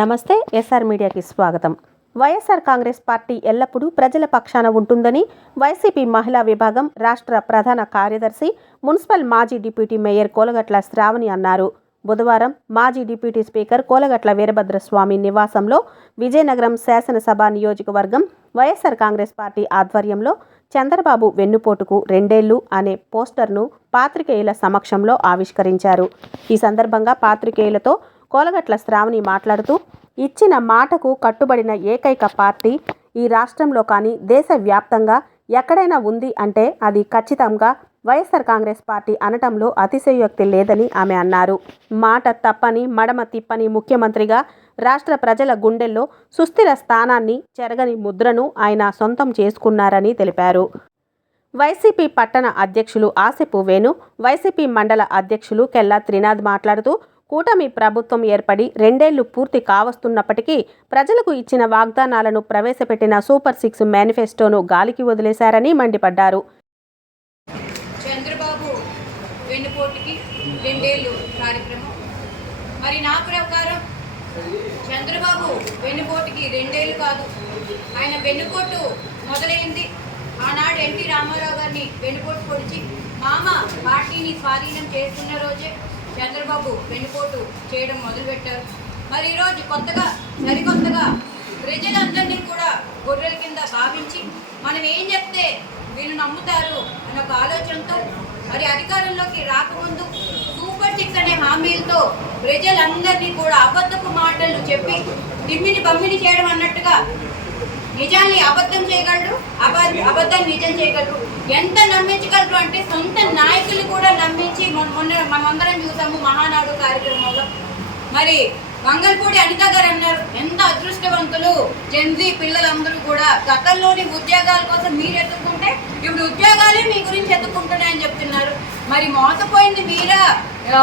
నమస్తే. ఎస్ఆర్ మీడియాకి స్వాగతం. వైఎస్ఆర్ కాంగ్రెస్ పార్టీ ఎల్లప్పుడూ ప్రజల పక్షాన ఉంటుందని వైసీపీ మహిళా విభాగం రాష్ట్ర ప్రధాన కార్యదర్శి, మున్సిపల్ మాజీ డిప్యూటీ మేయర్ కోలగట్ల శ్రావణి అన్నారు. బుధవారం మాజీ డిప్యూటీ స్పీకర్ కోలగట్ల వీరభద్రస్వామి నివాసంలో విజయనగరం శాసనసభ నియోజకవర్గం వైఎస్ఆర్ కాంగ్రెస్ పార్టీ ఆధ్వర్యంలో చంద్రబాబు వెన్నుపోటుకు 2 ఏళ్లు అనే పోస్టర్ను పాత్రికేయుల సమక్షంలో ఆవిష్కరించారు. ఈ సందర్భంగా పాత్రికేయులతో కోలగట్ల శ్రావణి మాట్లాడుతూ, ఇచ్చిన మాటకు కట్టుబడిన ఏకైక పార్టీ ఈ రాష్ట్రంలో కానీ దేశవ్యాప్తంగా ఎక్కడైనా ఉంది అంటే అది ఖచ్చితంగా వైఎస్ఆర్ కాంగ్రెస్ పార్టీ అనటంలో అతిశయోక్తి లేదని ఆమె అన్నారు. మాట తప్పని మడమ తిప్పని ముఖ్యమంత్రిగా రాష్ట్ర ప్రజల గుండెల్లో సుస్థిర స్థానాన్ని, చెరగని ముద్రను ఆయన సొంతం చేసుకున్నారని తెలిపారు. వైసీపీ పట్టణ అధ్యక్షులు ఆసెపు వేణు, వైసీపీ మండల అధ్యక్షులు కెల్లా త్రినాథ్ మాట్లాడుతూ, కూటమి ప్రభుత్వం ఏర్పడి 2 ఏళ్లు పూర్తి కావస్తున్నప్పటికీ ప్రజలకు ఇచ్చిన వాగ్దానాలను ప్రవేశపెట్టిన సూపర్ 6 మేనిఫెస్టోను గాలికి వదిలేశారని మండిపడ్డారు. చంద్రబాబు వెన్నుపోటుకి 2 ఏళ్లు కార్యక్రమం. మరి నా ప్రకారం చంద్రబాబు వెన్నుపోటుకి 2 ఏళ్లు కాదు, ఆయన వెన్నుపోటు మొదలైంది ఆనాడు ఎన్టీ రామారావు గారిని వెన్నుపోటు పొడిచి మామ పార్టీని స్వాధీనం చేసుకున్న రోజే చంద్రబాబు వెన్నుపోటు చేయడం మొదలుపెట్టారు. మరి ఈరోజు సరికొత్తగా ప్రజలందరినీ కూడా గొర్రెల కింద భావించి మనం ఏం చెప్తే వీళ్ళు నమ్ముతారు అనే ఒక ఆలోచనతో మరి అధికారంలోకి రాకముందు సూపర్ 6 అనే హామీలతో ప్రజలందరినీ కూడా అబద్ధపు మాటలు చెప్పి తిమ్మిని బమ్మిని చేయడం అన్నట్టుగా నిజాన్ని అబద్ధం చేయగలరు, అబద్ధాన్ని నిజం చేయగలరు. ఎంత నమ్మించగలరు అంటే సొంత నాయకులు కూడా నమ్మించి మనమందరం చూసాము మహానాడు కార్యక్రమంలో. మరి మంగళపూడి అనిత గారు అన్నారు, ఎంత అదృష్టవంతులు జెన్జీ పిల్లలందరూ కూడా గతంలోని ఉద్యోగాల కోసం మీరు ఎత్తుకుంటే ఇప్పుడు ఉద్యోగాలే మీ గురించి ఎత్తుకుంటున్నాయని చెప్తున్నారు. మరి మోసపోయింది మీరా,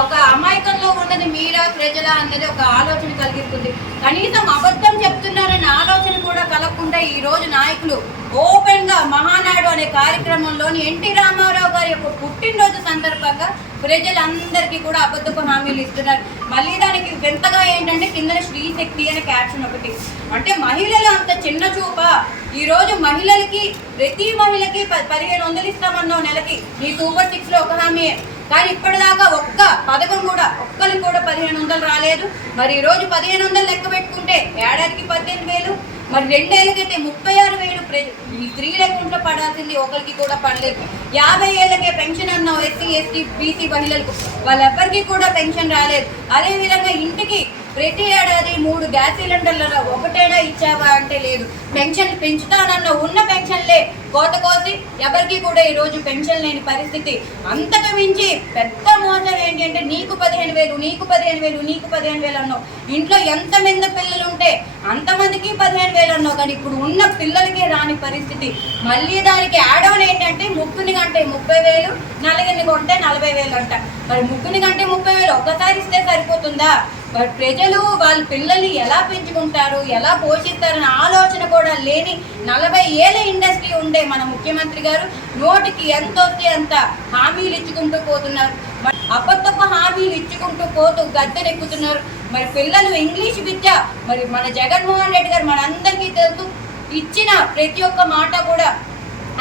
ఒక అమాయకంలో ఉన్నది మీరా ప్రజల అనేది ఒక ఆలోచన కలిగిస్తుంది. కనీసం అబద్ధం చెప్తున్నారనే ఆలోచన కూడా కలగకుండా ఈ రోజు నాయకులు ఓపెన్ గా మహానాడు అనే కార్యక్రమంలోని ఎన్టీ రామారావు గారి యొక్క పుట్టినరోజు సందర్భంగా ప్రజలందరికీ కూడా అబద్ధపు హామీలు ఇస్తున్నారు. మళ్ళీ దానికి వింతగా ఏంటంటే కింద శ్రీశక్తి అనే క్యాప్షన్ ఒకటి. అంటే మహిళలు అంత చిన్న చూప. ఈ రోజు మహిళలకి ప్రతి మహిళకి 1500 ఇస్తామన్నావు నెలకి, నీ సూపర్ 6లో ఒక హామీ. కానీ ఇప్పటిదాకా ఒక్క పథకం కూడా ఒక్కరికి కూడా 1500 రాలేదు. మరి ఈరోజు 1500 లెక్క పెట్టుకుంటే ఏడాదికి 18,000, మరి 2 ఏళ్ళకైతే 36,000 ఈ స్త్రీల అకౌంట్లో పడాల్సింది ఒకరికి కూడా పడలేదు. 50 ఏళ్ళకే పెన్షన్ అన్నావు ఎస్సీ ఎస్టీ బీసీ మహిళలకు, వాళ్ళెవ్వరికి కూడా పెన్షన్ రాలేదు. అదేవిధంగా ఇంటికి ప్రతి ఏడాది 3 గ్యాస్ సిలిండర్లలో ఒకటైనా ఇచ్చావా అంటే లేదు. పెన్షన్ పెంచుతానన్న ఉన్న పెన్షన్లే కోత కోసి ఎవరికి కూడా ఈరోజు పెన్షన్ లేని పరిస్థితి. అంతకు మించి పెద్ద మోసం ఏంటి అంటే నీకు 15,000 నీకు 15,000 నీకు 15,000 అన్నావు. ఇంట్లో ఎంతమంది పిల్లలు ఉంటే అంతమందికి 15,000 అన్నావు. కానీ ఇప్పుడు ఉన్న పిల్లలకే రాని పరిస్థితి. మళ్ళీ దానికి యాడ్ ఆన్ ఏంటంటే ముగ్గుని కంటే 30,000, నలుగురిని కొంటే 40,000 అంట. మరి ముగ్గుని కంటే 30,000 ఒకసారి ఇస్తే సరిపోతుందా? మరి ప్రజలు వాళ్ళ పిల్లల్ని ఎలా పెంచుకుంటారు, ఎలా పోషిస్తారనే ఆలోచన కూడా లేని 40 ఏళ్ళ ఇండస్ట్రీ ఉండే మన ముఖ్యమంత్రి గారు నోటికి ఎంత వస్తే అంత హామీలు ఇచ్చుకుంటూ పోతున్నారు. మరి అబద్ధపు హామీలు ఇచ్చుకుంటూ పోతూ గద్దెనెక్కుతున్నారు. మరి పిల్లలు ఇంగ్లీష్ విద్య, మరి మన జగన్మోహన్ రెడ్డి గారు మనందరికీ తెలుసు, ఇచ్చిన ప్రతి ఒక్క మాట కూడా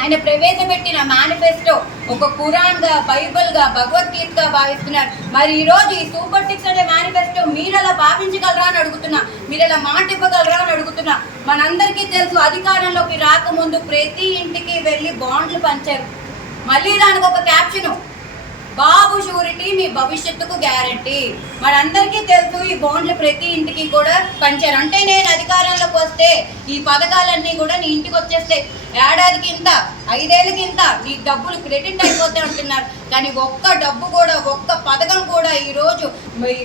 ఆయన ప్రవేశపెట్టిన మేనిఫెస్టో ఒక ఖురాన్గా, బైబిల్గా, భగవద్గీతగా భావిస్తున్నారు. మరి ఈరోజు ఈ సూపర్ 6 అనే మేనిఫెస్టో మీరు అలా భావించగలరా అని అడుగుతున్నా, మీరు అలా మాట ఇవ్వగలరా అని అడుగుతున్నా. మనందరికీ తెలుసు అధికారంలోకి రాకముందు ప్రతి ఇంటికి వెళ్ళి బాండ్లు పంచారు. మళ్ళీ దానికి ఒక క్యాప్షను, బాబు షూరిటీ మీ భవిష్యత్తుకు గ్యారంటీ. మనందరికీ తెలుసు ఈ బాండ్లు ప్రతి ఇంటికి కూడా పంచారు. అంటే నేను అధికారంలోకి వస్తే ఈ పథకాలన్నీ కూడా నీ ఇంటికి వచ్చేస్తాయి, ఏడాదికి ఇంత, 5 ఏళ్ళకి ఇంత, నీ డబ్బులు క్రెడిట్ అయిపోతే అంటున్నారు. కానీ ఒక్క డబ్బు కూడా, ఒక్క పథకం కూడా ఈరోజు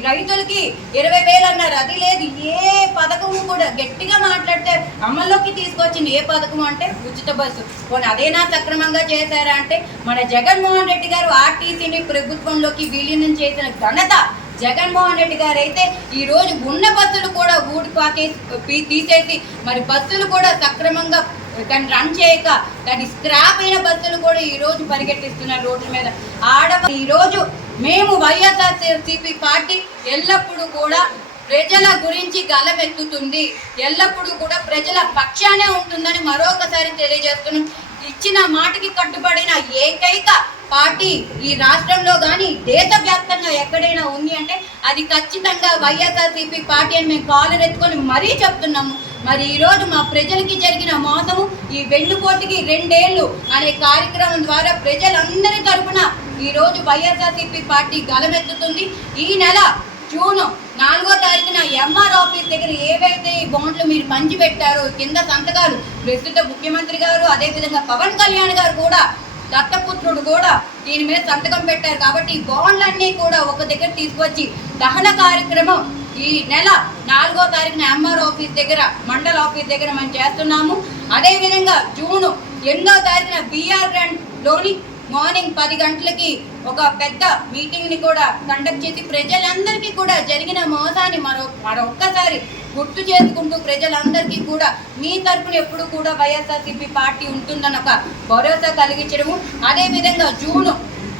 రైతులకి 20,000 అన్నారు, అది లేదు. ఏ పథకము కూడా గట్టిగా మాట్లాడితే అమల్లోకి తీసుకొచ్చింది ఏ పథకం అంటే ఉచిత బస్సు. పోనీ అదేనా సక్రమంగా చేశారా అంటే మన జగన్మోహన్ రెడ్డి గారు ఆర్టీసీని ప్రభుత్వంలోకి విలీనం చేసిన ఘనత జగన్మోహన్ రెడ్డి గారు అయితే ఈ రోజు ఉన్న బస్సులు కూడా తీసేసి మరి బస్సులు కూడా సక్రమంగా దాన్ని రన్ చేయక దాని స్క్రాప్ అయిన బస్సులు కూడా ఈ రోజు పరిగెట్టిస్తున్నారు రోడ్ల మీద. ఈ రోజు మేము వైఎస్ఆర్సీపీ పార్టీ ఎల్లప్పుడూ కూడా ప్రజల గురించి గలమెత్తుతుంది, ఎల్లప్పుడూ కూడా ప్రజల పక్షానే ఉంటుందని మరొకసారి తెలియజేస్తున్నాం. ఇచ్చిన మాటకి కట్టుబడిన ఏకైక పార్టీ ఈ రాష్ట్రంలో కానీ దేశవ్యాప్తంగా ఎక్కడైనా ఉంది అంటే అది ఖచ్చితంగా వైఎస్ఆర్సీపీ పార్టీ అని మేము కాలరెత్తుకొని మరీ చెప్తున్నాము. మరి ఈరోజు మా ప్రజలకి జరిగిన మోసము ఈ వెన్నుపోటుకి 2 ఏళ్ళు అనే కార్యక్రమం ద్వారా ప్రజలందరి తరపున ఈరోజు వైఎస్ఆర్సీపీ పార్టీ గలమెత్తుతుంది. ఈ నెల జూన్ 4వ తారీఖున ఎంఆర్ ఆఫీస్ దగ్గర ఏవైతే ఈ బాండ్లు మీరు పంచిపెట్టారో కింద సంతకాలు ప్రస్తుత ముఖ్యమంత్రి గారు, అదేవిధంగా పవన్ కళ్యాణ్ గారు కూడా, దత్తపుత్రుడు కూడా దీని మీద సంతకం పెట్టారు. కాబట్టి ఈ బాండ్లన్నీ కూడా ఒక దగ్గర తీసుకొచ్చి దహన కార్యక్రమం ఈ నెల 4వ తారీఖున ఎంఆర్ ఆఫీస్ దగ్గర, మండల ఆఫీస్ దగ్గర మనం చేస్తున్నాము. అదేవిధంగా జూన్ 8వ తారీఖున బీఆర్ లోని మార్నింగ్ 10 గంటలకి ఒక పెద్ద మీటింగ్ని కూడా కండక్ట్ చేసి ప్రజలందరికీ కూడా జరిగిన మోసాన్ని మరొక్కసారి గుర్తు చేసుకుంటూ ప్రజలందరికీ కూడా మీ తరపున ఎప్పుడు కూడా వైఎస్ఆర్సీపీ పార్టీ ఉంటుందన్న ఒక భరోసా కలిగించడము. అదేవిధంగా జూన్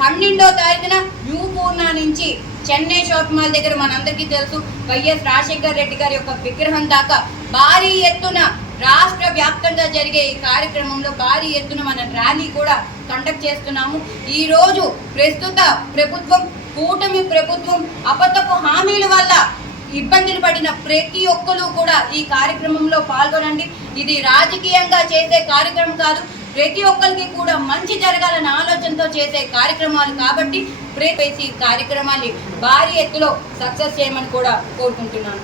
12వ తారీఖున న్యూ పూర్ణ నుంచి చెన్నై షాప్ మాల్ దగ్గర మనందరికీ తెలుసు వైఎస్ రాజశేఖర్ రెడ్డి గారి యొక్క విగ్రహం దాకా భారీ ఎత్తున రాష్ట్ర వ్యాప్తంగా జరిగే ఈ కార్యక్రమంలో భారీ ఎత్తున మన ర్యాలీ కూడా కండక్ట్ చేస్తున్నాము. ఈరోజు ప్రస్తుత ప్రభుత్వం, కూటమి ప్రభుత్వం అబద్ధపు హామీల వల్ల ఇబ్బందులు పడిన ప్రతి ఒక్కరూ కూడా ఈ కార్యక్రమంలో పాల్గొనండి. ఇది రాజకీయంగా చేసే కార్యక్రమం కాదు, ప్రతి ఒక్కరికి కూడా మంచి జరగాలన్న ఆలోచనతో చేసే కార్యక్రమాలు కాబట్టి ఈ కార్యక్రమాన్ని భారీ ఎత్తులో సక్సెస్ చేయమని కూడా కోరుకుంటున్నాను.